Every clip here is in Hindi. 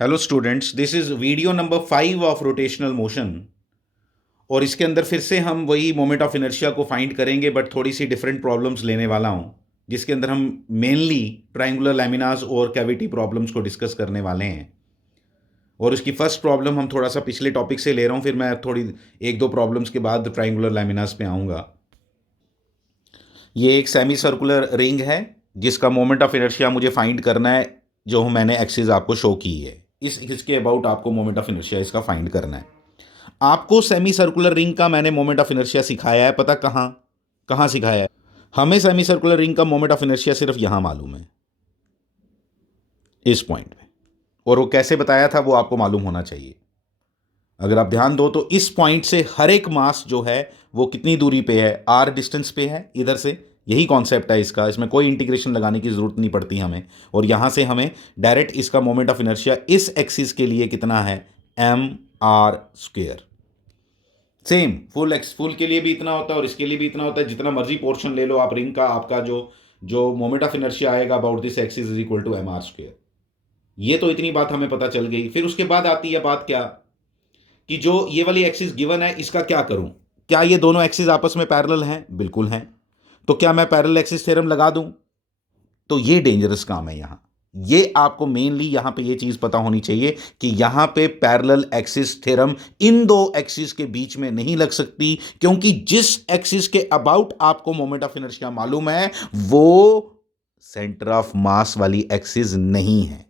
Hello students, this is video number 5 of rotational motion. और इसके अंदर फिर से हम वही मोमेंट ऑफ इनर्शिया को फाइंड करेंगे, बट थोड़ी सी डिफरेंट प्रॉब्लम्स लेने वाला हूँ, जिसके अंदर हम मेनली ट्रायंगुलर लैमिनास और कैविटी प्रॉब्लम्स को डिस्कस करने वाले हैं। और उसकी फर्स्ट प्रॉब्लम हम थोड़ा सा पिछले टॉपिक से ले रहा हूँ, फिर मैं थोड़ी एक दो प्रॉब्लम्स के बाद ट्रायंगुलर लैमिनास पे आऊँगा। ये एक सेमी सर्कुलर रिंग है जिसका मोमेंट ऑफ इनर्शिया मुझे फाइंड करना है, जो मैंने एक्सिस आपको शो की है। इसके अबाउट आपको मोमेंट ऑफ इनर्शिया इसका फाइंड करना है। आपको सेमी सर्कुलर रिंग का मैंने मोमेंट ऑफ इनर्शिया सिखाया है, पता कहाँ कहाँ सिखाया है? हमें सेमी सर्कुलर रिंग का मोमेंट ऑफ इनर्शिया सिर्फ यहां मालूम है, इस पॉइंट पे। और वो कैसे बताया था वो आपको मालूम होना चाहिए। अगर आप ध्यान दो तो इस पॉइंट से हर एक मास जो है वो कितनी दूरी पे है? आर डिस्टेंस पे है इधर से। यही कॉन्सेप्ट है इसका, इसमें कोई इंटीग्रेशन लगाने की जरूरत नहीं पड़ती हमें। और यहां से हमें डायरेक्ट इसका मोमेंट ऑफ इनर्शिया इस एक्सिस के लिए कितना है? M R square. Same full के लिए भी इतना होता है और इसके लिए भी इतना होता है। जितना मर्जी पोर्शन ले लो आप रिंग का, आपका जो जो मोमेंट ऑफ इनर्शिया आएगा about this axis is equal to M R square. ये तो इतनी बात हमें पता चल गई। फिर उसके बाद आती है बात क्या, कि जो ये वाली एक्सिस गिवन है इसका क्या करूं? क्या ये दोनों एक्सिस आपस में पैरेलल हैं? बिल्कुल हैं। तो क्या मैं पैरेलल एक्सिस थ्योरम लगा दूं? तो ये डेंजरस काम है यहां। ये आपको मेनली यहां पे ये चीज पता होनी चाहिए कि यहां पे पैरेलल एक्सिस थ्योरम इन दो एक्सिस के बीच में नहीं लग सकती, क्योंकि जिस एक्सिस के अबाउट आपको मोमेंट ऑफ इनर्शिया मालूम है वो सेंटर ऑफ मास वाली एक्सिस नहीं है।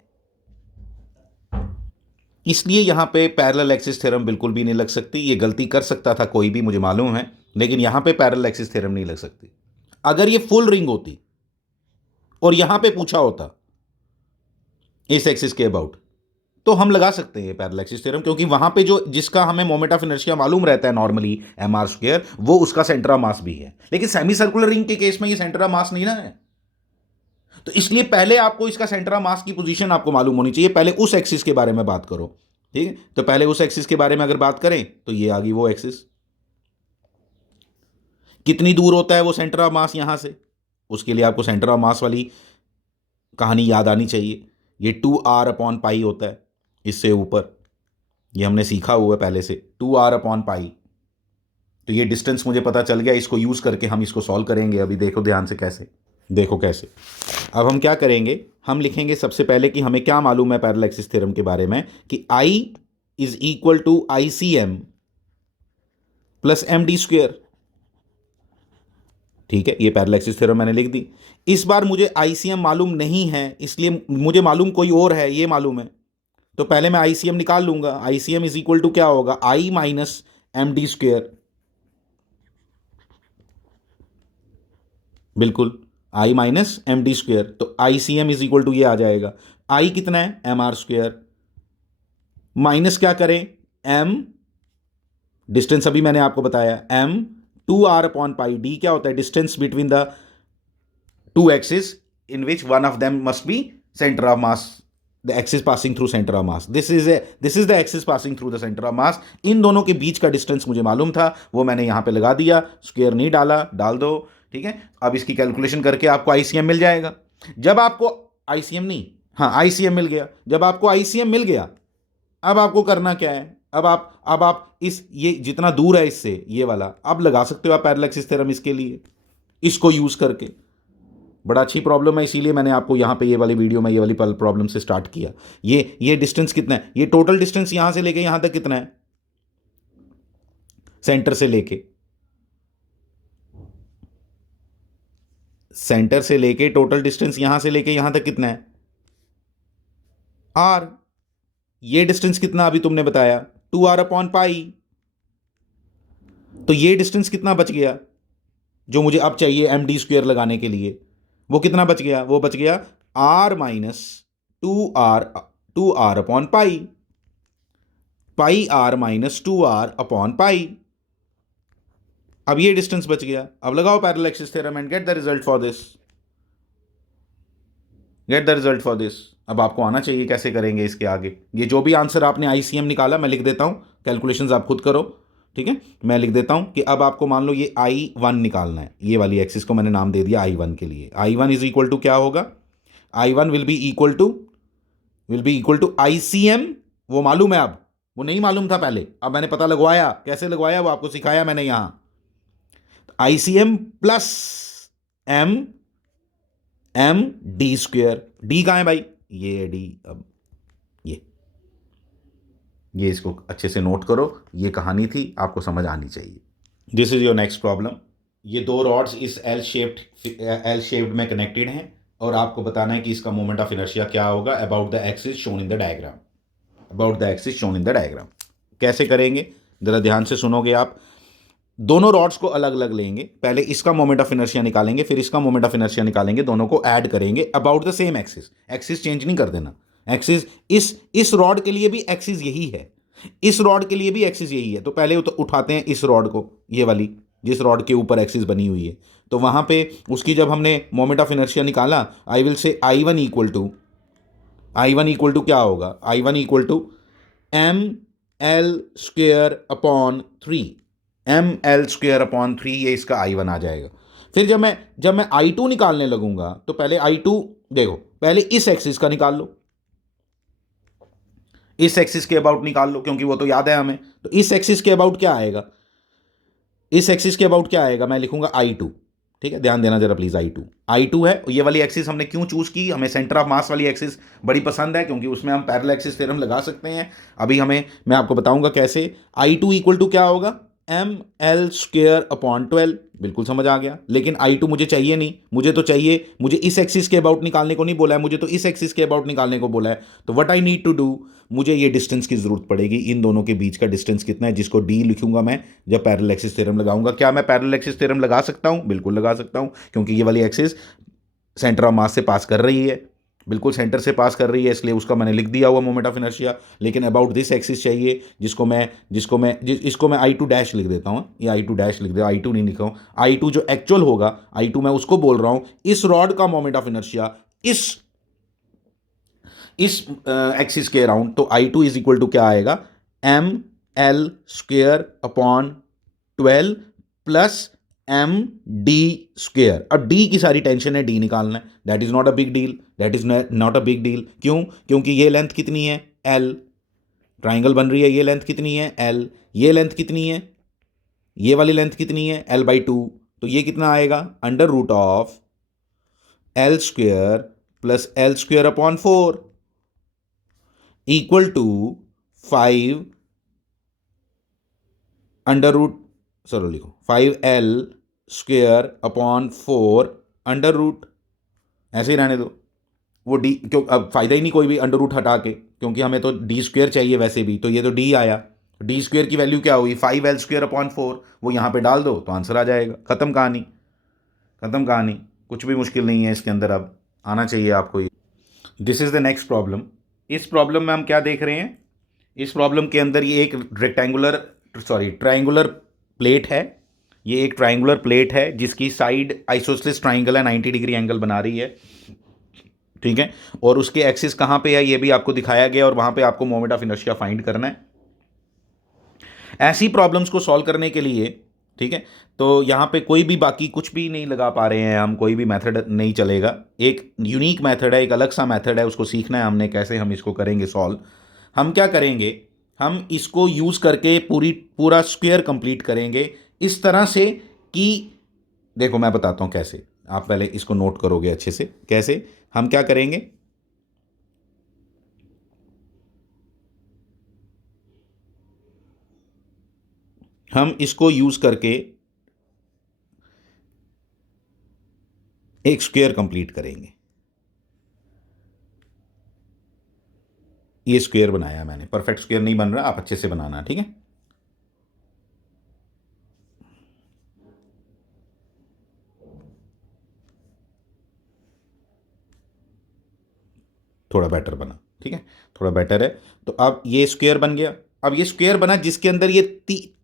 इसलिए यहां पे पैरेलल एक्सिस थ्योरम बिल्कुल भी नहीं लग सकती। ये गलती कर सकता था कोई भी, मुझे मालूम है, लेकिन यहां पे पैरेलल एक्सिस थ्योरम नहीं लग सकती। अगर ये फुल रिंग होती और यहां पे पूछा होता इस एक्सिस के अबाउट, तो हम लगा सकते हैं पैरेलल एक्सिस थ्योरम, क्योंकि वहां पे जो जिसका हमें मोमेंट ऑफ इनर्शिया मालूम रहता है नॉर्मली एम आर स्क्वायर, वो उसका सेंटर ऑफ मास भी है। लेकिन सेमी सर्कुलर रिंग के केस में ये सेंटर ऑफ मास नहीं ना है। तो इसलिए पहले आपको इसका सेंटर ऑफ मास की पोजीशन आपको मालूम होनी चाहिए। पहले उस एक्सिस के बारे में बात करो, ठीक है? तो पहले उस एक्सिस के बारे में अगर बात करें तो ये आ गई वो एक्सिस। कितनी दूर होता है वो सेंटर ऑफ मास यहां से? उसके लिए आपको सेंटर ऑफ मास वाली कहानी याद आनी चाहिए। ये 2r/पाई होता है इससे ऊपर। ये हमने सीखा हुआ है पहले से, 2r/पाई। तो ये डिस्टेंस मुझे पता चल गया। इसको यूज करके हम इसको सॉल्व करेंगे। अभी देखो ध्यान से कैसे, देखो कैसे। अब हम क्या करेंगे, हम लिखेंगे सबसे पहले कि हमें क्या मालूम है पैरेलल एक्सिस थ्योरम के बारे में, कि I is equal to ICM plus MD²। ठीक है, ये पैरेलल एक्सिस थ्योरम मैंने लिख दी। इस बार मुझे ICM मालूम नहीं है, इसलिए मुझे मालूम कोई और है, ये मालूम है। तो पहले मैं ICM निकाल लूंगा। ICM इज इक्वल टू क्या होगा? I minus MD²। बिल्कुल, I माइनस MD²। तो ICM इज इक्वल टू ये आ जाएगा। I कितना है? MR²। माइनस क्या करें? M, डिस्टेंस अभी मैंने आपको बताया, M 2r/पाई। D क्या होता है? Distance between the two axis in which one of them must be centre of mass, the axis passing through centre of mass. This is the axis passing through the centre of mass. इन दोनों के बीच का डिस्टेंस मुझे मालूम था, वो मैंने यहां पे लगा दिया। स्क्वायर नहीं डाला, डाल दो, ठीक है। अब इसकी कैलकुलेशन करके आपको ICM मिल जाएगा। जब आपको ICM नहीं, हाँ ICM मिल गया। जब आपको ICM मिल गया, अब आपको करना क्या है? अब आप इस ये जितना दूर है इससे, ये वाला अब लगा सकते हो आप पैरेलल एक्सिस थ्योरम इसके लिए, इसको यूज करके। बड़ा अच्छी प्रॉब्लम है, इसीलिए मैंने आपको यहां पे ये वाली वीडियो में ये वाली प्रॉब्लम से स्टार्ट किया। ये डिस्टेंस कितना है? ये टोटल डिस्टेंस यहां से लेके यहां तक कितना है? सेंटर से लेके टोटल डिस्टेंस यहां से लेके यहां तक कितना है? R। ये डिस्टेंस कितना अभी तुमने बताया? 2r/पाई। तो ये डिस्टेंस कितना बच गया जो मुझे अब चाहिए MD² लगाने के लिए? वो कितना बच गया? वो बच गया R माइनस 2r/पाई। पाई R माइनस 2r/पाई। अब ये डिस्टेंस बच गया। अब लगाओ parallel axis theorem and get the result for this. अब आपको आना चाहिए कैसे करेंगे इसके आगे। ये जो भी आंसर आपने ICM निकाला मैं लिख देता हूं, कैलकुलेशंस आप खुद करो, ठीक है। मैं लिख देता हूं कि अब आपको मान लो ये I1 निकालना है। ये वाली एक्सिस को मैंने नाम दे दिया I1 के लिए। I1 इज इक्वल टू क्या होगा? I1 will be equal to will be equal to ICM, वो मालूम है अब, वो नहीं मालूम था पहले, अब मैंने पता लगवाया, कैसे लगवाया वो आपको सिखाया मैंने यहां। ICM plus M D square, D कहां है भाई, ये डी। अब ये इसको अच्छे से नोट करो, ये कहानी थी, आपको समझ आनी चाहिए। This is your next problem. ये दो रॉड्स इस एल शेप्ड में कनेक्टेड हैं और आपको बताना है कि इसका मोमेंट ऑफ इनर्शिया क्या होगा about the axis shown in the diagram. About the axis shown in the diagram कैसे करेंगे, जरा ध्यान से सुनोगे आप। दोनों रॉड्स को अलग अलग लेंगे, पहले इसका मोमेंट ऑफ इनर्शिया निकालेंगे, फिर इसका मोमेंट ऑफ इनर्शिया निकालेंगे, दोनों को ऐड करेंगे about the same axis. Axis change नहीं कर देना। एक्सिस इस रॉड के लिए भी एक्सिस यही है, इस रॉड के लिए भी एक्सिस यही है। तो पहले उठाते हैं इस रॉड को, ये वाली जिस रॉड के ऊपर एक्सिस बनी हुई है, तो वहां पे उसकी जब हमने मोमेंट ऑफ इनर्शिया निकाला, I will say I1 equal to क्या होगा, I1 equal to ML square upon 3, ML square upon 3, ये इसका I1 आ जाएगा। फिर जब मैं I2 निकालने लगूंगा, तो पहले I2 देखो, पहले इस एक्सिस का निकाल लो, इस एक्सिस के अबाउट निकाल लो, क्योंकि वो तो याद है हमें। तो इस एक्सिस के अबाउट क्या आएगा, इस एक्सिस के अबाउट क्या आएगा, मैं लिखूंगा I2। ठीक है, ध्यान देना जरा प्लीज, I2 है। ये वाली एक्सिस हमने क्यों चूज की, हमें सेंटर ऑफ मास वाली एक्सिस बड़ी पसंद है, क्योंकि उसमें हम पैरेलल एक्सिस थ्योरम लगा सकते हैं। अभी मैं आपको बताऊंगा कैसे। I2 इक्वल टू क्या होगा, ML स्क्वेयर अपॉन 12, बिल्कुल समझ आ गया। लेकिन I2 मुझे चाहिए नहीं, मुझे इस एक्सिस के अबाउट निकालने को नहीं बोला है, मुझे तो इस एक्सिस के अबाउट निकालने को बोला है। तो what I need to do, मुझे ये डिस्टेंस की जरूरत पड़ेगी, इन दोनों के बीच का डिस्टेंस कितना है, जिसको D लिखूंगा मैं जब पैरेलल एक्सिस थ्योरम लगाऊंगा। क्या मैं पैरेलल एक्सिस थ्योरम लगा सकता हूं, बिल्कुल लगा सकता हूं, क्योंकि ये वाली एक्सिस सेंटर ऑफ मास से पास कर रही है, बिल्कुल सेंटर से पास कर रही है, इसलिए उसका मैंने लिख दिया हुआ मोमेंट ऑफ इनर्शिया। लेकिन अबाउट दिस एक्सिस चाहिए, इसको मैं I2 डैश लिख देता हूँ, ये I2 डैश लिख दिया, I2 नहीं लिखा हूँ। I2 जो एक्चुअल होगा, I2 मैं उसको बोल रहा हूँ, इस रॉड का मोमेंट ऑफ इनर्शिया इस एक्सिस के अराउंड। तो I2 इज इक्वल टू क्या आएगा, ML square upon 12 plus MD square. अब D की सारी टेंशन है, D निकालना है, that is not a big deal, क्यों, क्योंकि ये लेंथ कितनी है, L, ट्राइंगल बन रही है, ये लेंथ कितनी है, L, ये लेंथ कितनी है, ये वाली लेंथ कितनी है, L/2। तो ये कितना आएगा, under root of L square plus L square upon 4 equal to 5 under root, चलो लिखो 5L square upon 4 under root, ऐसे ही रहने दो। वो D, क्यों, अब फायदा ही नहीं कोई भी अंडर रूट हटा के, क्योंकि हमें तो D स्क्वेयर चाहिए वैसे भी, तो ये तो D आया। D स्क्वेयर की वैल्यू क्या हुई, 5L स्क्वेयर अपॉन 4, वो यहाँ पे डाल दो तो आंसर आ जाएगा। खत्म कहानी, कुछ भी मुश्किल नहीं है इसके अंदर, अब आना चाहिए आपको। This is the next problem. इस प्रॉब्लम में हम क्या देख रहे हैं, इस प्रॉब्लम के अंदर ये एक ट्राइंगुलर प्लेट है, ये एक ट्राइंगुलर प्लेट है जिसकी साइड आइसोसेलेस ट्राइंगल है, 90 डिग्री एंगल बना रही है, ठीक है। और उसके एक्सिस कहाँ पे है ये भी आपको दिखाया गया, और वहाँ पे आपको मोमेंट ऑफ इनर्शिया फाइंड करना है। ऐसी प्रॉब्लम्स को सॉल्व करने के लिए, ठीक है, तो यहाँ पे कोई भी बाकी कुछ भी नहीं लगा पा रहे हैं हम, कोई भी मेथड नहीं चलेगा। एक यूनिक मेथड है, एक अलग सा मेथड है, उसको सीखना है हमने, कैसे हम इसको करेंगे सॉल्व। हम क्या करेंगे, हम इसको यूज़ करके पूरा स्क्वायर कंप्लीट करेंगे इस तरह से कि, देखो मैं बताता हूँ कैसे, आप पहले इसको नोट करोगे अच्छे से। कैसे हम क्या करेंगे, हम इसको यूज़ करके एक स्क्वायर कंप्लीट करेंगे। ये स्क्वायर बनाया मैंने, परफेक्ट स्क्वायर नहीं बन रहा, आप अच्छे से बनाना, ठीक है। थोड़ा बेटर बना, ठीक है, थोड़ा बेटर है। तो अब ये स्क्वायर बन गया। अब ये स्क्वायर बना जिसके अंदर ये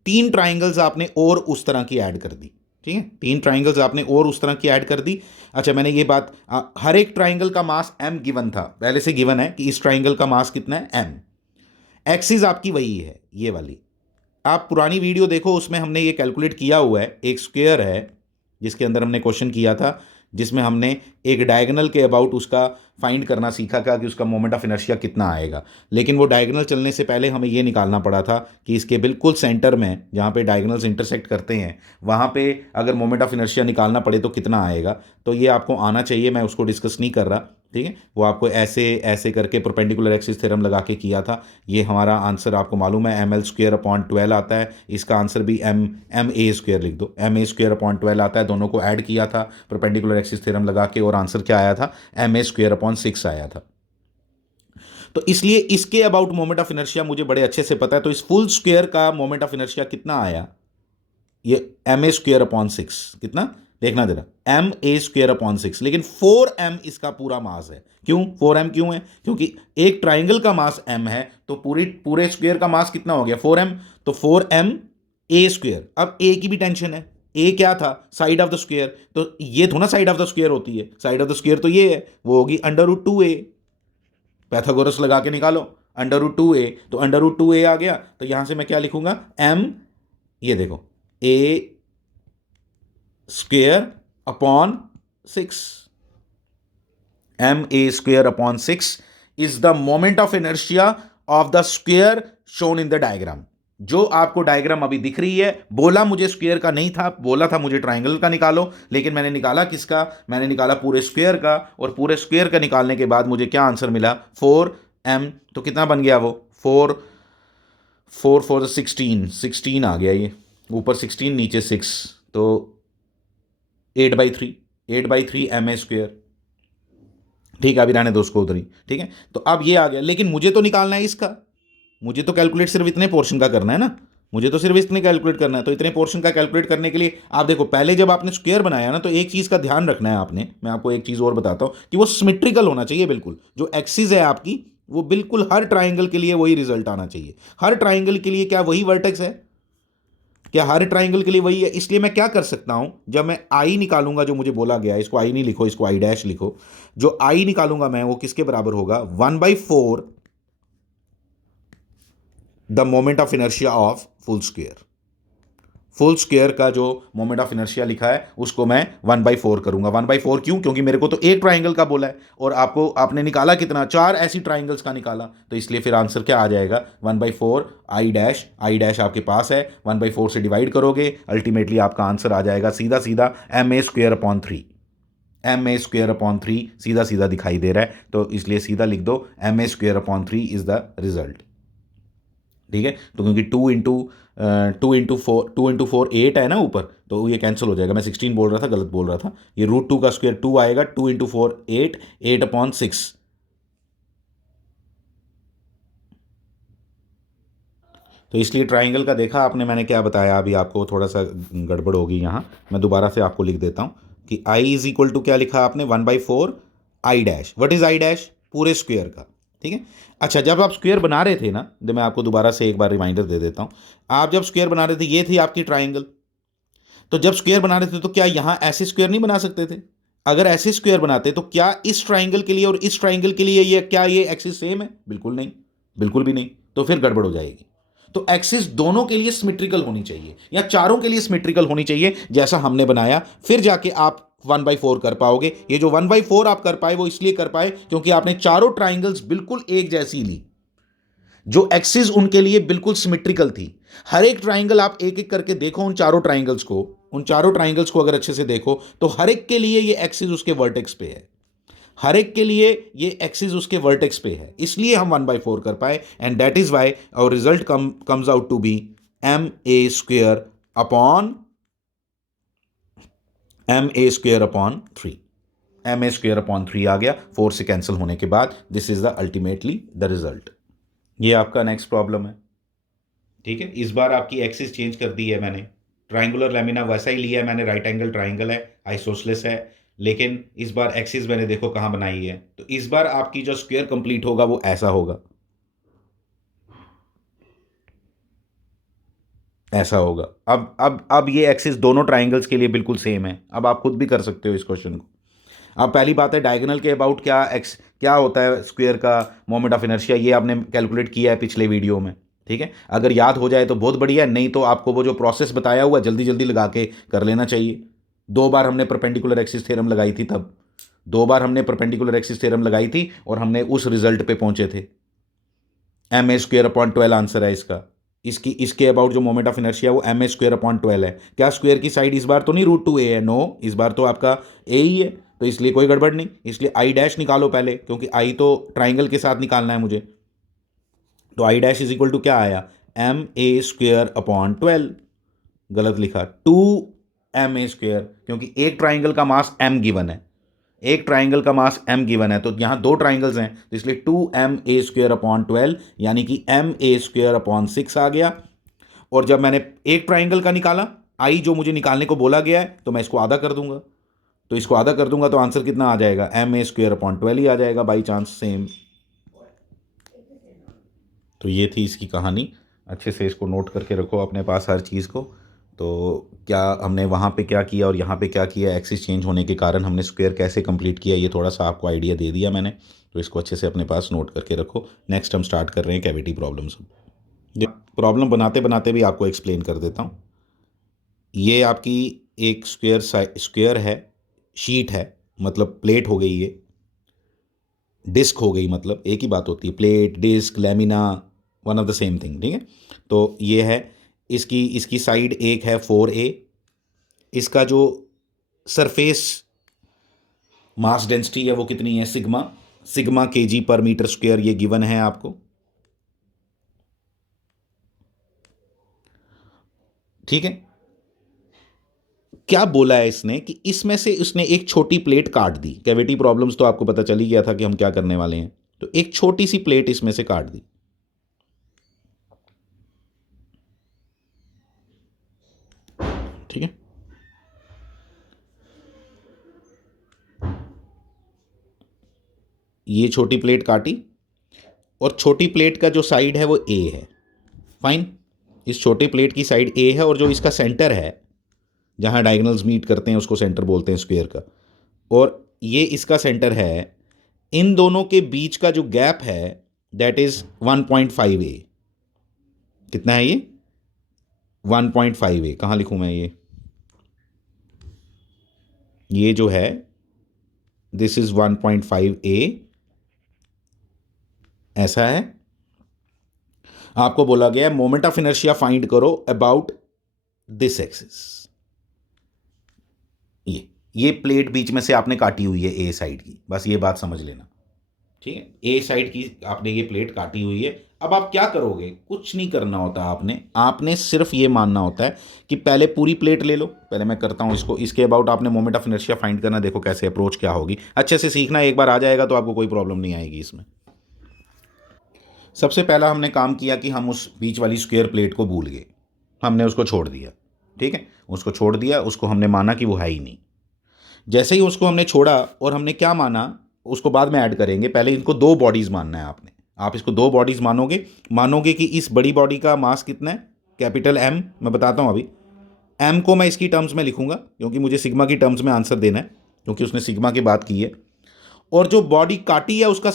तीन ट्राइंगल्स आपने और उस तरह की ऐड कर दी, ठीक है, तीन ट्राइंगल्स आपने और उस तरह की ऐड कर दी। अच्छा, मैंने ये बात, हर एक ट्राइंगल का मास m गिवन था, पहले से गिवन है कि इस ट्राइंगल का मास कितना है, m। एक्सिस आपकी वही है, ये वाली। आप पुरानी वीडियो देखो, उसमें हमने ये कैलकुलेट किया हुआ है। एक स्क्वायर है जिसके अंदर हमने क्वेश्चन किया था जिसमें हमने एक डायगोनल के अबाउट उसका फाइंड करना सीखा था कि उसका मोमेंट ऑफ इनर्शिया कितना आएगा। लेकिन वो डायगोनल चलने से पहले हमें ये निकालना पड़ा था कि इसके बिल्कुल सेंटर में जहाँ पे डायगोनल्स इंटरसेक्ट करते हैं वहाँ पे अगर मोमेंट ऑफ इनर्शिया निकालना पड़े तो कितना आएगा। तो ये आपको आना चाहिए, मैं उसको डिस्कस नहीं कर रहा, ठीक है। वो आपको ऐसे ऐसे करके परपेंडिकुलर एक्सिस थ्योरम लगा के किया था। ये हमारा आंसर आपको मालूम है ml² आता है। इसका आंसर भी ma² लिख दो, ma² आता है। दोनों को ऐड किया था परपेंडिकुलर एक्सिस थ्योरम लगा के और आंसर क्या आया था, ma² आया था। तो इसलिए इसके अबाउट मोमेंट ऑफ इनर्शिया मुझे बड़े अच्छे से पता है। तो इस फुल स्क्वायर का मोमेंट ऑफ इनर्शिया कितना आया, ये ma²/6 कितना देखना जरा, ma²/6। लेकिन 4m इसका पूरा मास है। क्यों 4m क्यों है? क्योंकि एक ट्राइंगल का मास m है तो पूरे स्क्वायर का मास कितना हो गया 4m, तो 4m a²। अब a की भी टेंशन है, a क्या था, साइड ऑफ द स्क्वायर। तो ये थोड़ा साइड ऑफ द स्क्वायर होती है, साइड ऑफ द स्क्वायर तो ये है, वो होगी √2a। पैथागोरस लगा के निकालो √2a, तो √2a आ गया। तो यहां से मैं क्या लिखूंगा, m, ये देखो a²/6, ma²/6 is the moment of inertia of the square shown in the diagram. जो आपको डायग्राम अभी दिख रही है, बोला मुझे स्क्वायर का नहीं था, बोला था मुझे ट्राइंगल का निकालो, लेकिन मैंने निकाला किसका, मैंने निकाला पूरे स्क्वायर का। और पूरे स्क्वायर का निकालने के बाद मुझे क्या आंसर मिला, 4m। तो कितना बन गया वो, 4 4 16 आ गया, ये ऊपर 16 नीचे 6, तो 8/3 ma²। ठीक है, अभी रहने दो उसको उधर ही, ठीक है। तो अब ये आ गया, लेकिन मुझे तो निकालना है इसका, मुझे तो कैलकुलेट सिर्फ इतने पोर्शन का करना है ना, मुझे तो सिर्फ इतने कैलकुलेट करना है। तो इतने पोर्शन का कैलकुलेट करने के लिए आप देखो, पहले जब आपने स्क्वायर बनाया ना, तो एक चीज़ का ध्यान रखना है आपने, मैं आपको एक चीज़ और बताता हूँ कि वो सिमेट्रिकल होना चाहिए बिल्कुल। जो एक्सिस है आपकी, वो बिल्कुल हर ट्राइंगल के लिए वही रिजल्ट आना चाहिए। हर ट्राइंगल के लिए क्या वही वर्टेक्स है, क्या हर ट्राइंगल के लिए वही है? इसलिए मैं क्या कर सकता हूं, जब मैं आई निकालूंगा, जो मुझे बोला गया है, इसको आई नहीं लिखो, इसको I' लिखो। जो आई निकालूंगा मैं, वो किसके बराबर होगा, 1/4 the moment of inertia of full square. Full square का जो मोमेंट ऑफ इनर्शिया लिखा है उसको मैं 1/4 करूंगा। 1/4 क्यों? क्योंकि मेरे को तो एक ट्राइंगल का बोला है और आपने निकाला कितना, 4 ऐसी ट्राइंगल्स का निकाला। तो इसलिए फिर आंसर क्या आ जाएगा, 1/4 I' आपके पास है, 1/4 से डिवाइड करोगे, अल्टीमेटली आपका आंसर आ जाएगा सीधा सीधा ma²/3। ma²/3 सीधा सीधा दिखाई दे रहा है, तो इसलिए सीधा लिख दो ma²/3 इज द रिजल्ट। ठीक है, तो क्योंकि 2 इंटू 4 8 है ना ऊपर, तो ये कैंसिल हो जाएगा। मैं 16 बोल रहा था, गलत बोल रहा था। ये √2 का स्क्वायर 2 आएगा, 2 इंटू 4 8, 8/6। तो इसलिए ट्राइंगल का देखा आपने, मैंने क्या बताया अभी आपको, थोड़ा सा गड़बड़ होगी यहाँ, मैं दोबारा से आपको लिख देता हूँ कि I इज इक्वल टू क्या लिखा आपने, 1/4 I'। What is I'? पूरे स्क्वायर का, ठीक है। अच्छा, जब आप स्क्वायर बना रहे थे ना, तो मैं आपको दोबारा से एक बार रिमाइंडर दे देता हूँ। आप जब स्क्वायर बना रहे थे, ये थी आपकी ट्राइंगल। तो जब स्क्वायर बना रहे थे तो क्या यहाँ ऐसे स्क्वायर नहीं बना सकते थे? अगर ऐसे स्क्वायर बनाते तो क्या इस ट्राइंगल के लिए और इस ट्राइंगल के लिए ये क्या ये एक्सिस सेम है? बिल्कुल नहीं, बिल्कुल भी नहीं। तो फिर गड़बड़ हो जाएगी। तो एक्सिस दोनों के लिए सिमेट्रिकल होनी चाहिए, या चारों के लिए सिमेट्रिकल होनी चाहिए, जैसा हमने बनाया। फिर जाके आप 1/4 कर पाओगे। ये जो 1/4 आप कर पाए, वो इसलिए कर पाए क्योंकि आपने चारों ट्राइंगल्स बिल्कुल एक जैसी ली, जो एक्सिस उनके लिए बिल्कुल सिमेट्रिकल थी। हर एक ट्राइंगल आप एक एक करके देखो, उन चारों ट्राइंगल्स को अगर अच्छे से देखो, तो हर एक के लिए ये एक्सिस उसके वर्टेक्स पे है, हर एक के लिए ये एक्सिस उसके वर्टेक्स पे है। इसलिए हम 1/4 कर पाए, and that is why our result comes out to be ma²/3। ma²/3 आ गया 4 से कैंसिल होने के बाद। This is the ultimately the result. ये आपका नेक्स्ट प्रॉब्लम है, ठीक है। इस बार आपकी एक्सिस चेंज कर दी है मैंने, ट्राइंगुलर लेमिना वैसा ही लिया है मैंने, राइट एंगल ट्राइंगल है, आइसोसेलेस है, लेकिन इस बार एक्सिस मैंने देखो कहाँ बनाई है। तो इस बार आपकी जो स्क्वायर कंप्लीट होगा वो ऐसा होगा, ऐसा होगा। अब ये एक्सिस दोनों ट्राइंगल्स के लिए बिल्कुल सेम है। अब आप खुद भी कर सकते हो इस क्वेश्चन को। अब पहली बात है, डायगोनल के अबाउट क्या होता है स्क्वायर का मोमेंट ऑफ इनर्शिया, ये आपने कैलकुलेट किया है पिछले वीडियो में, ठीक है। अगर याद हो जाए तो बहुत बढ़िया है, नहीं तो आपको वो जो प्रोसेस बताया हुआ जल्दी जल्दी लगा के कर लेना चाहिए। दो बार हमने परपेंडिकुलर एक्सिस थ्योरम लगाई थी, तब 2 बार हमने परपेंडिकुलर एक्सिस थ्योरम लगाई थी और हमने उस रिजल्ट पे पहुंचे थे। ma² आंसर है इसका। इसके अबाउट जो मोमेंट ऑफ इनर्शिया वो ma² है। क्या स्क्वायर की साइड इस बार तो नहीं √2a है? नो, इस बार तो आपका a ही है, तो इसलिए कोई गड़बड़ नहीं। इसलिए आई डैश निकालो पहले, क्योंकि आई तो ट्राइंगल के साथ निकालना है मुझे। तो I dash is equal to क्या आया? ma²/12। गलत लिखा, 2ma², क्योंकि एक ट्राइंगल का मास m गिवन है, एक ट्राइंगल का मास m गिवन है, तो यहां दो ट्राइंगल्स हैं, तो इसलिए 2ma²/12 यानी कि ma²/6 आ गया। और जब मैंने एक ट्राइंगल का निकाला, आई जो मुझे निकालने को बोला गया है, तो मैं इसको आधा कर दूंगा, तो इसको आधा कर दूंगा तो आंसर कितना आ जाएगा? ma²/12 ही आ जाएगा बाई चांस, सेम। तो ये थी इसकी कहानी। अच्छे से इसको नोट करके रखो अपने पास हर चीज़ को। तो क्या हमने वहाँ पे क्या किया और यहाँ पे क्या किया, एक्सिस चेंज होने के कारण हमने स्क्वायर कैसे कंप्लीट किया, ये थोड़ा सा आपको आइडिया दे दिया मैंने। तो इसको अच्छे से अपने पास नोट करके रखो। नेक्स्ट हम स्टार्ट कर रहे हैं कैविटी प्रॉब्लम्स। ये प्रॉब्लम बनाते बनाते भी आपको एक्सप्लेन कर देता हूँ। ये आपकी एक स्क्वायर है, शीट है, मतलब प्लेट हो गई, ये डिस्क हो गई, मतलब एक ही बात होती है, plate, disc, lamina, one of the same thing, ठीक है। तो ये है, इसकी इसकी साइड एक है 4a, इसका जो सरफेस मास डेंसिटी है वो कितनी है? सिग्मा, सिग्मा kg/m², ये गिवन है आपको, ठीक है। क्या बोला है इसने कि इसमें से उसने एक छोटी प्लेट काट दी। कैविटी प्रॉब्लम्स तो आपको पता चल ही गया था कि हम क्या करने वाले हैं। तो एक छोटी सी प्लेट इसमें से काट दी, ठीक है। ये छोटी प्लेट काटी, और छोटी प्लेट का जो साइड है वो ए है, फाइन। इस छोटी प्लेट की साइड ए है, और जो इसका सेंटर है, जहां डायगोनल्स मीट करते हैं उसको सेंटर बोलते हैं स्क्वायर का, और ये इसका सेंटर है। इन दोनों के बीच का जो गैप है दैट इज 1.5a। कितना है ये? 1.5a। कहाँ लिखूं मैं ये जो है, दिस इज 1.5a, ऐसा है। आपको बोला गया मोमेंट ऑफ इनर्शिया फाइंड करो अबाउट दिस एक्सिस। ये प्लेट बीच में से आपने काटी हुई है ए साइड की, बस ये बात समझ लेना, ठीक है। ए साइड की आपने ये प्लेट काटी हुई है। अब आप क्या करोगे? कुछ नहीं करना होता, आपने सिर्फ ये मानना होता है कि पहले पूरी प्लेट ले लो। पहले मैं करता हूं इसको, इसके अबाउट आपने मोमेंट ऑफ इनर्शिया फाइंड करना। देखो कैसे अप्रोच क्या होगी, अच्छे से सीखना, एक बार आ जाएगा तो आपको कोई प्रॉब्लम नहीं आएगी इसमें। सबसे पहला हमने काम किया कि हम उस बीच वाली स्क्वायर प्लेट को भूल गए, हमने उसको छोड़ दिया, ठीक है। उसको छोड़ दिया, उसको हमने माना कि वो है ही नहीं। जैसे ही उसको हमने छोड़ा, और हमने क्या माना उसको बाद में ऐड करेंगे, पहले इनको दो बॉडीज़ मानना है आपने। आप इसको दो बॉडीज़ मानोगे कि इस बड़ी बॉडी का मास कितना है, कैपिटल M। मैं बताता हूँ अभी। M को मैं इसकी टर्म्स में लिखूंगा, क्योंकि मुझे सिग्मा की टर्म्स में आंसर देना है, क्योंकि उसने सिग्मा की बात की है। और जो बॉडी काटी है उसका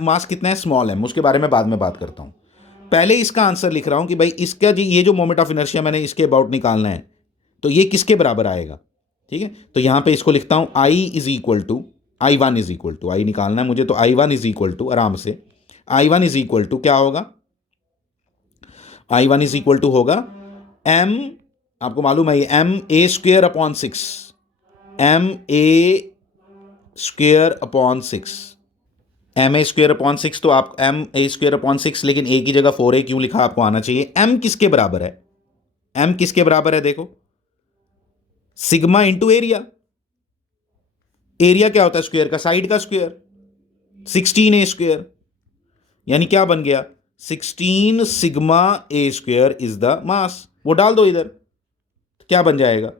मास कितना है, स्मॉल m, उसके बारे में बाद में बात करता हूँ। पहले इसका आंसर लिख रहा हूँ कि भाई इसका जी ये जो मोमेंट ऑफ इनर्शिया मैंने इसके अबाउट निकालना है, तो ये किसके बराबर आएगा, ठीक है। तो यहां पे इसको लिखता हूं I is equal to I1 is equal to, I निकालना है मुझे, तो I1 इज इक्वल टू, आराम से, I1 इज इक्वल टू क्या होगा? I1 इज इक्वल टू होगा M, आपको मालूम है ये ma²/6, ma²/6, ma²/6। तो आप ma²/6, लेकिन a की जगह 4a क्यों लिखा आपको आना चाहिए। m किसके बराबर है? m किसके बराबर है? देखो, सिग्मा इंटू एरिया। एरिया क्या होता है स्क्वायर का? साइड का स्क्वायर, 16a²। यानी क्या बन गया? 16 sigma a² is the mass. वो डाल दो इधर, क्या बन जाएगा?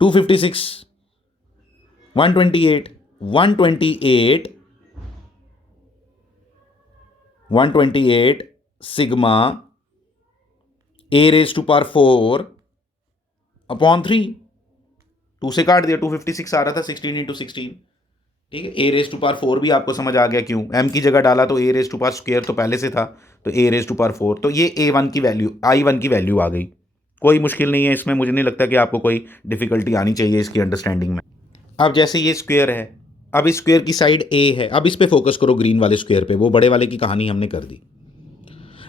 256, 128, 128, 128 सिग्मा a⁴/3। 2 से काट दिया, 256 आ रहा था, 16 × 16, ठीक है। a⁴ भी आपको समझ आ गया क्यों, m की जगह डाला तो a² तो पहले से था, तो a⁴। तो ये a1 की वैल्यू, I1 की वैल्यू आ गई। कोई मुश्किल नहीं है इसमें, मुझे नहीं लगता कि आपको कोई डिफ़िकल्टी आनी चाहिए इसकी अंडरस्टैंडिंग में। अब जैसे ये स्क्वायर है, अब इस स्क्वायर की साइड ए है, अब इस पे फोकस करो ग्रीन वाले स्क्वायर पे, वो बड़े वाले की कहानी हमने कर दी।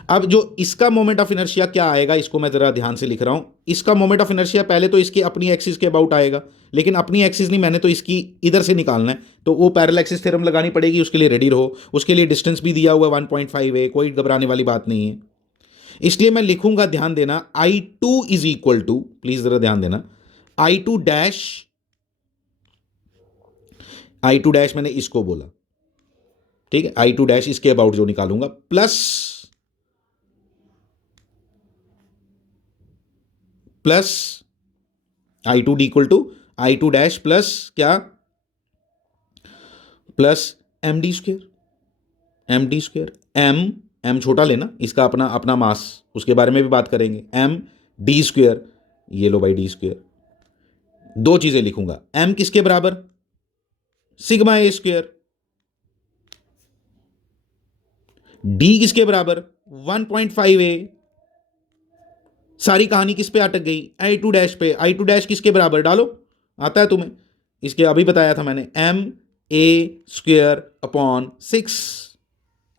अब जो इसका मोमेंट ऑफ इनर्शिया क्या आएगा, इसको मैं ज़रा ध्यान से लिख रहा हूं। इसका मोमेंट ऑफ इनर्शिया पहले तो इसकी अपनी एक्सिस के अबाउट आएगा, लेकिन अपनी एक्सिस नहीं, मैंने तो इसकी इधर से निकालना है, तो वो पैरेलल एक्सिस थ्योरम लगानी पड़ेगी। उसके लिए रेडी रहो, उसके लिए डिस्टेंस भी दिया हुआ 1.5 है, कोई घबराने वाली बात नहीं है। इसलिए मैं लिखूंगा, ध्यान देना, I2 is equal to, please जरा ध्यान देना, I2 डैश, I2 डैश मैंने इसको बोला, ठीक है, I2 डैश इसके अबाउट जो निकालूंगा, plus I2 equal to I2 dash plus क्या, plus M D square M छोटा लेना, इसका अपना अपना मास, उसके बारे में भी बात करेंगे। md², ये लो भाई d², दो चीजें लिखूंगा, m किसके बराबर, सिग्मा a², d किसके बराबर 1.5a। सारी कहानी किस पे अटक गई, I2 डैश पे। I2 डैश किसके बराबर, डालो, आता है तुम्हें, इसके अभी बताया था मैंने, ma²/6,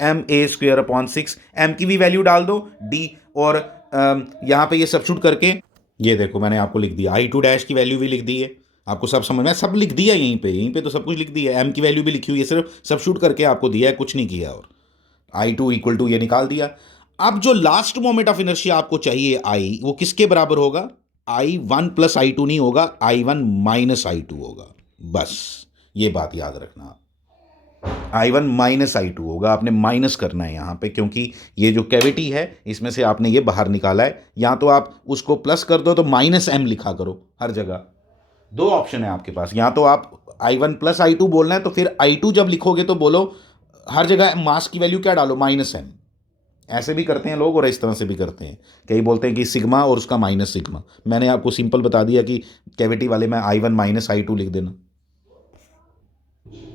ma²/6, m की भी वैल्यू डाल दो, d, और यहां पे ये सब्स्टिट्यूट करके, ये देखो मैंने आपको लिख दिया, I2 डैश की वैल्यू भी लिख दी है, आपको सब समझ में, सब लिख दिया यहीं पे तो सब कुछ लिख दिया, m की वैल्यू भी लिखी हुई है, सिर्फ सब्स्टिट्यूट करके आपको दिया है, कुछ नहीं किया। और I2 इक्वल टू ये निकाल दिया। अब जो लास्ट मोमेंट ऑफ इनर्शिया आपको चाहिए I, वो किसके बराबर होगा, I1 प्लस I2 नहीं होगा, I1 माइनस I2 होगा। बस ये बात याद रखना, I1 माइनस I2 होगा, आपने माइनस करना है यहाँ पे, क्योंकि ये जो कैविटी है इसमें से आपने ये बाहर निकाला है। या तो आप उसको प्लस कर दो तो माइनस m लिखा करो हर जगह, दो ऑप्शन है आपके पास। या तो आप I1 प्लस I2 बोलना है, तो फिर I2 जब लिखोगे तो बोलो हर जगह मास की वैल्यू क्या डालो, -m। ऐसे भी करते हैं लोग और इस तरह से भी करते हैं, कई बोलते हैं कि सिग्मा और उसका माइनस सिग्मा। मैंने आपको सिंपल बता दिया कि कैविटी वाले में I1 माइनस I2 लिख देना।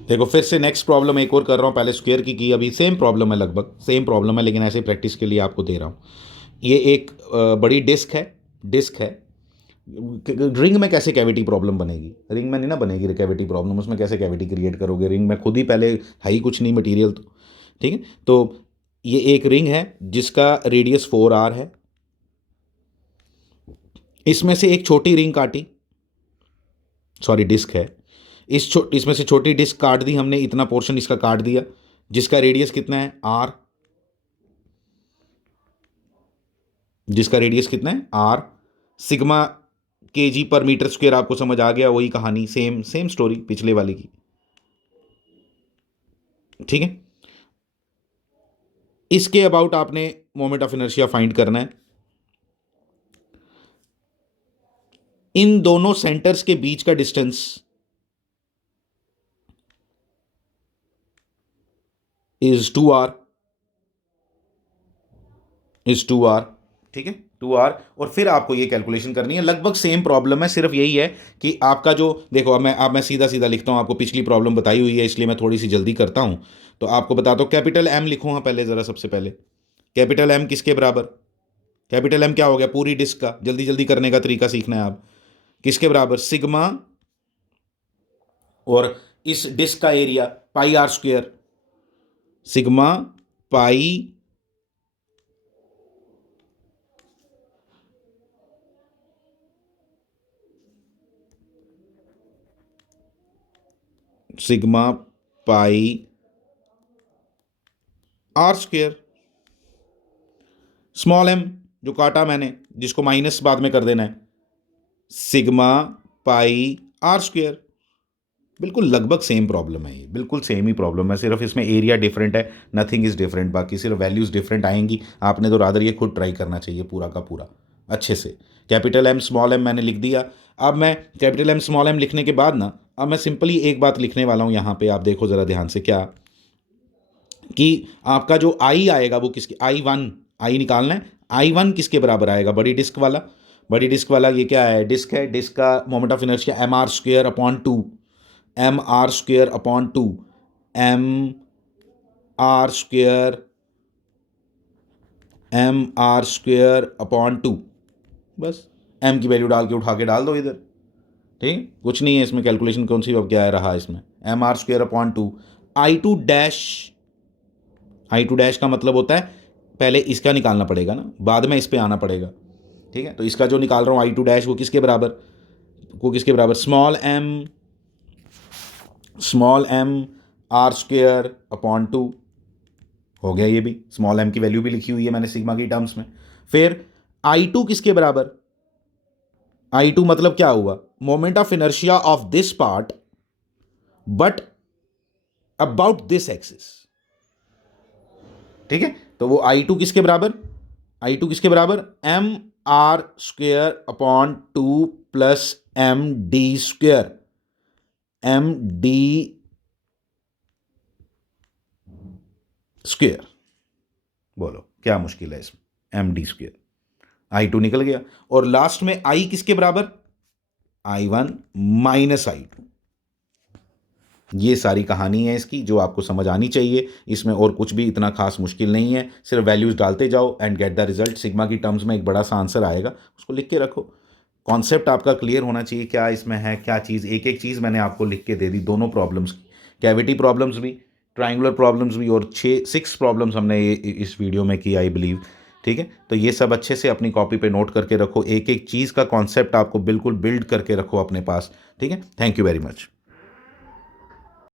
देखो फिर से नेक्स्ट प्रॉब्लम एक और कर रहा हूँ, पहले स्क्वायर की अभी सेम प्रॉब्लम है, लगभग सेम प्रॉब्लम है, लेकिन ऐसे प्रैक्टिस के लिए आपको दे रहा हूँ। ये एक बड़ी डिस्क है, रिंग में कैसे कैविटी प्रॉब्लम बनेगी, रिंग में नहीं ना बनेगी कैविटी प्रॉब्लम, उसमें कैसे कैविटी क्रिएट करोगे, रिंग में खुद ही पहले है ही कुछ नहीं मटेरियल, तो ठीक है। तो ये एक रिंग है जिसका रेडियस 4r है, इसमें से एक छोटी रिंग काटी, सॉरी डिस्क है, इसमें से छोटी डिस्क काट दी हमने, इतना पोर्शन इसका काट दिया, जिसका रेडियस कितना है r, जिसका रेडियस कितना है r, सिग्मा kg/m², आपको समझ आ गया, वही कहानी, सेम सेम स्टोरी पिछले वाली की, ठीक है। इसके अबाउट आपने मोमेंट ऑफ इनर्शिया फाइंड करना है। इन दोनों सेंटर्स के बीच का डिस्टेंस इज 2r, ठीक है, 2r। और फिर आपको ये कैलकुलेशन करनी है, लगभग सेम प्रॉब्लम है, सिर्फ यही है कि आपका जो, देखो अब मैं सीधा सीधा लिखता हूं, आपको पिछली प्रॉब्लम बताई हुई है इसलिए मैं थोड़ी सी जल्दी करता हूं। तो आपको बताता हूं, कैपिटल M लिखो, हाँ पहले ज़रा, सबसे पहले कैपिटल M किसके बराबर, कैपिटल M क्या हो गया, पूरी डिस्क का, जल्दी जल्दी करने का तरीका सीखना है आप, किसके बराबर, सिग्मा, और इस डिस्क का area πr², sigma pi sigma pi r², small m जो काटा मैंने, जिसको माइनस बाद में कर देना है, सिग्मा पाई r²। बिल्कुल लगभग सेम प्रॉब्लम है, ये बिल्कुल सेम ही प्रॉब्लम है, सिर्फ इसमें एरिया डिफरेंट है, नथिंग इज़ डिफरेंट, बाकी सिर्फ वैल्यूज़ डिफरेंट आएंगी। आपने तो रादर ये खुद ट्राई करना चाहिए पूरा का पूरा अच्छे से। कैपिटल M स्मॉल m मैंने लिख दिया। अब मैं कैपिटल M स्मॉल m लिखने के बाद ना, अब मैं सिंपली एक बात लिखने वाला हूँ यहाँ पे, आप देखो ज़रा ध्यान से, क्या कि आपका जो I आएगा वो किसके, I निकालना है, I1 किसके बराबर आएगा, बड़ी डिस्क वाला, बड़ी डिस्क वाला, ये क्या है, डिस्क है, डिस्क का moment of inertia mr²/2, mr²/2, mr²/2, बस m की वैल्यू डाल के उठा के डाल दो इधर, ठीक, कुछ नहीं है इसमें कैलकुलेशन कौन सी, अब क्या है रहा इसमें mr² आई टू डैश का मतलब होता है पहले इसका निकालना पड़ेगा ना, बाद में इस पे आना पड़ेगा, ठीक है। तो इसका जो निकाल रहा हूँ आई टू डैश वो किसके बराबर, स्मॉल m r² हो गया, ये भी स्मॉल m की वैल्यू भी लिखी हुई है मैंने सिग्मा की टर्म्स में। फिर I2 किसके बराबर, I2 मतलब क्या हुआ, moment of inertia of this part but about this axis, ठीक है। तो वो I2 किसके बराबर, mr² प्लस md², बोलो क्या मुश्किल है इसमें, md², I2 निकल गया। और लास्ट में I किसके बराबर, I1 माइनस I2। ये सारी कहानी है इसकी जो आपको समझ आनी चाहिए, इसमें और कुछ भी इतना खास मुश्किल नहीं है, सिर्फ वैल्यूज डालते जाओ and get the result. Sigma की टर्म्स में एक बड़ा सा आंसर आएगा, उसको लिख के रखो। कॉन्सेप्ट आपका क्लियर होना चाहिए, क्या इसमें है क्या चीज़, एक एक चीज़ मैंने आपको लिख के दे दी, दोनों प्रॉब्लम्स की, कैविटी प्रॉब्लम्स भी, ट्राइंगुलर प्रॉब्लम्स भी, और 6 प्रॉब्लम्स हमने इस वीडियो में की आई बिलीव, ठीक है। तो ये सब अच्छे से अपनी कॉपी पे नोट करके रखो, एक एक चीज़ का कॉन्सेप्ट आपको बिल्कुल बिल्ड करके रखो अपने पास, ठीक है। Thank you very much.